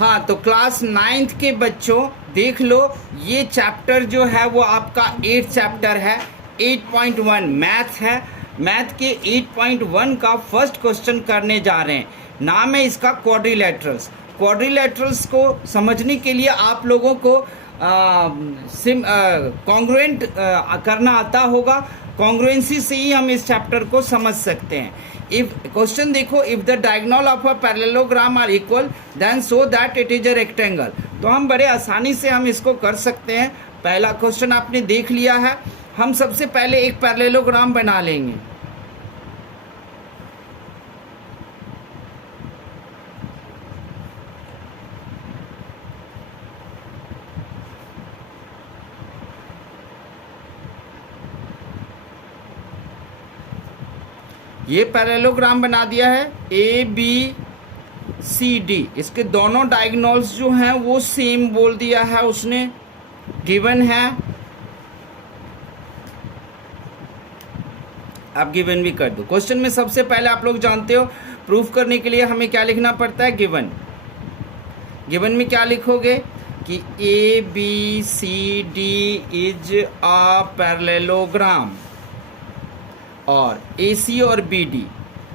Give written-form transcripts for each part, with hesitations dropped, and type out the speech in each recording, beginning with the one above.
हाँ, तो class 9th के बच्चों देख लो, ये चैप्टर जो है वो आपका 8 चैप्टर है, 8.1 मैथ है। मैथ के 8.1 का फर्स्ट क्वेश्चन करने जा रहे हैं। नाम है इसका क्वाड्रिलेटरल्स। क्वाड्रिलेटरल्स को समझने के लिए आप लोगों को कॉन्ग्रुएंट करना आता होगा। कॉन्ग्रुएंसी से ही हम इस चैप्टर को समझ सकते हैं। इफ क्वेश्चन देखो, if the diagonal of a parallelogram are equal then show that it is a rectangle. तो हम बड़े आसानी से हम इसको कर सकते हैं। पहला क्वेश्चन आपने देख लिया है। हम सबसे पहले एक पैरेललोग्राम बना लेंगे। ये पैरेललोग्राम बना दिया है ए बी सी डी। इसके दोनों डायगोनल्स जो हैं वो सेम बोल दिया है उसने, गिवन है। आप गिवन भी कर दो। क्वेश्चन में सबसे पहले आप लोग जानते हो, प्रूफ करने के लिए हमें क्या लिखना पड़ता है, गिवन। गिवन में क्या लिखोगे कि A B C D is a parallelogram, और ए सी और बी डी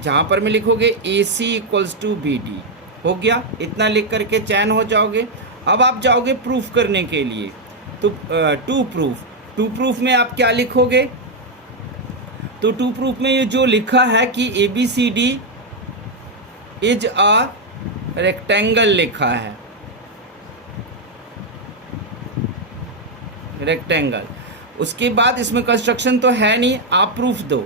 जहाँ पर में लिखोगे ए सी इक्वल्स टू बी डी। हो गया, इतना लिख करके चैन हो जाओगे। अब आप जाओगे प्रूफ करने के लिए, तो टू प्रूफ में आप क्या लिखोगे, तो टू प्रूफ में ये जो लिखा है कि A B C D is a rectangle लिखा है, रेक्टेंगल। उसके बाद इसमें कंस्ट्रक्शन तो है नहीं, आप प्रूफ दो।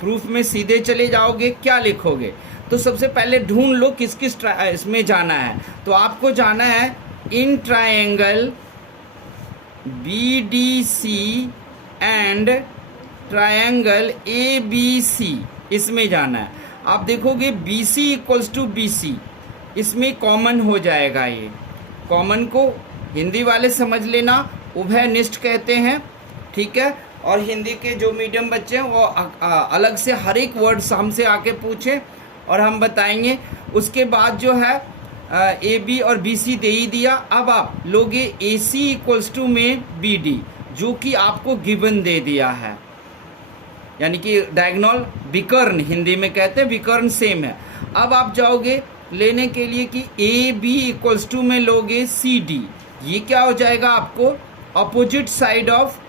प्रूफ में सीधे चले जाओगे, क्या लिखोगे, तो सबसे पहले ढूंढ लो किस किस इसमें जाना है। तो आपको जाना है in triangle B D C and triangle A B C, इसमें जाना है। आप देखोगे B C equals to B C, इसमें कॉमन हो जाएगा। ये कॉमन को हिंदी वाले समझ लेना, उभयनिष्ठ कहते हैं, ठीक है। और हिंदी के जो मीडियम बच्चे हैं वो अलग से हर एक वर्ड हमसे आके पूछें और हम बताएंगे। उसके बाद जो है ए बी और बी सी दे ही दिया। अब आप लोगे ए सी इक्वल्स टू में बी डी, जो कि आपको गिवन दे दिया है, यानी कि डायगोनल विकर्ण हिंदी में कहते हैं, विकर्ण सेम है। अब आप जाओगे लेने के लिए कि ए बी इक्वल्स टू में लोगे सी डी। ये क्या हो जाएगा, आपको अपोजिट साइड ऑफ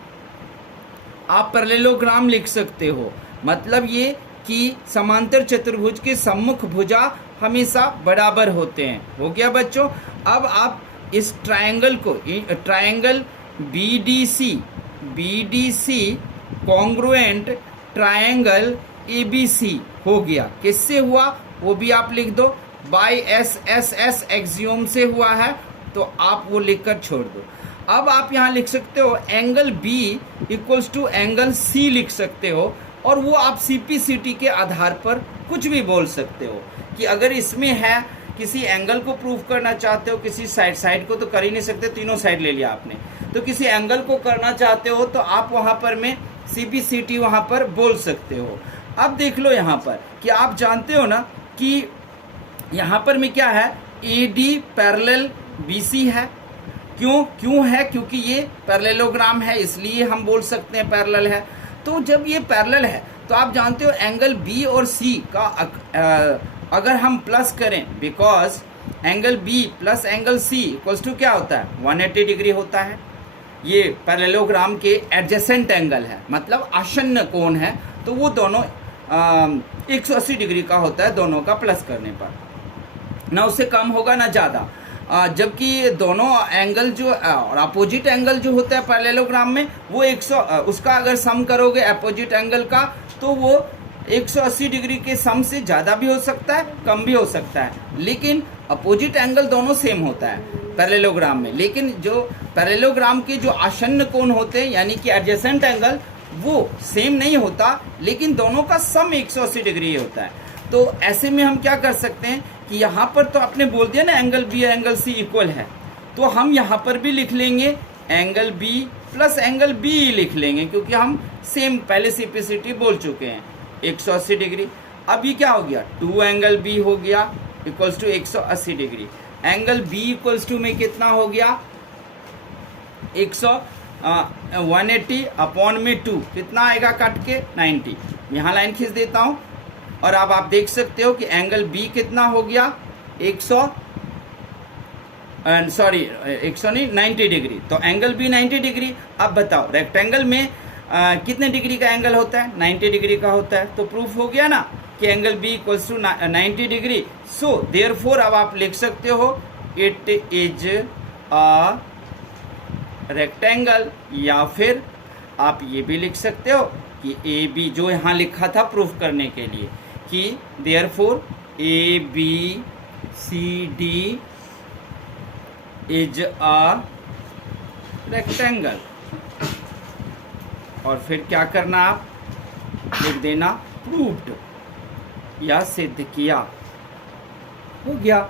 आप पैरेललोग्राम लिख सकते हो। मतलब ये कि समांतर चतुर्भुज के सम्मुख भुजा हमेशा बराबर होते हैं। हो गया बच्चों। अब आप इस ट्रायंगल को, triangle B D C congruent triangle A B C हो गया। किससे हुआ वो भी आप लिख दो, by S S S axiom से हुआ है, तो आप वो लिखकर छोड़ दो। अब आप यहाँ लिख सकते हो angle B equals to angle C लिख सकते हो, और वो आप सीपीसीटी के आधार पर कुछ भी बोल सकते हो कि अगर इसमें है, किसी एंगल को प्रूव करना चाहते हो, किसी साइड को तो कर ही नहीं सकते, तीनों साइड ले लिया आपने, तो किसी एंगल को करना चाहते हो तो आप वहाँ पर में सीपीसीटी वहाँ पर बोल सकते हो। अब देख लो यहाँ पर कि आप जानते हो ना कि यहाँ पर में क्या है, A D parallel B C है। क्यों है, क्योंकि ये पैरेललोग्राम है, इसलिए हम बोल सकते हैं पैरेलल है। तो जब ये पैरेलल है तो आप जानते हो एंगल बी और सी का अगर हम प्लस करें, because angle B plus angle C equals to क्या होता है, 180 डिग्री होता है। ये पैरेललोग्राम के एडजेसेंट एंगल है, मतलब आसन्न कोण है, तो वो दोनों 180 डिग्री का होता है दोनों का प्लस करने पर, ना उससे कम होगा ना ज़्यादा। जबकि दोनों एंगल जो और अपोजिट एंगल जो होता है पैरेललोग्राम में वो 100, उसका अगर सम करोगे अपोजिट एंगल का, तो वो 180 डिग्री के सम से ज़्यादा भी हो सकता है, कम भी हो सकता है। लेकिन अपोजिट एंगल दोनों सेम होता है पैरेललोग्राम में। लेकिन जो पैरेललोग्राम के जो आसन्न कोण होते हैं, यानी कि एडजेसेंट एंगल, वो सेम नहीं होता, लेकिन दोनों का सम 180 डिग्री होता है। तो ऐसे में हम क्या कर सकते हैं कि यहाँ पर तो आपने बोल दिया ना एंगल बी और एंगल सी इक्वल है, तो हम यहाँ पर भी लिख लेंगे angle B plus angle B लिख लेंगे, क्योंकि हम सेम पहले सीपीसीटी बोल चुके हैं 180 डिग्री। अब ये क्या हो गया, 2 एंगल बी हो गया, equals to 180 degree. Angle B equals to में कितना हो गया 180 अपॉन में 2 कितना आएगा कट के 90। यहाँ लाइन खींच देता हूँ और अब आप देख सकते हो कि एंगल बी कितना हो गया 90 डिग्री। तो एंगल बी 90 डिग्री। अब बताओ रेक्टेंगल में कितने डिग्री का एंगल होता है 90 डिग्री का होता है। तो प्रूफ हो गया ना कि angle B equals to 90 degree. So therefore अब आप लिख सकते हो इट इज अ रेक्टेंगल, या फिर आप ये भी लिख सकते हो कि ए बी, जो यहाँ लिखा था प्रूफ करने के लिए कि therefore A B C D is a rectangle. और फिर क्या करना आप लिख देना प्रूव्ड या सिद्ध किया, हो गया।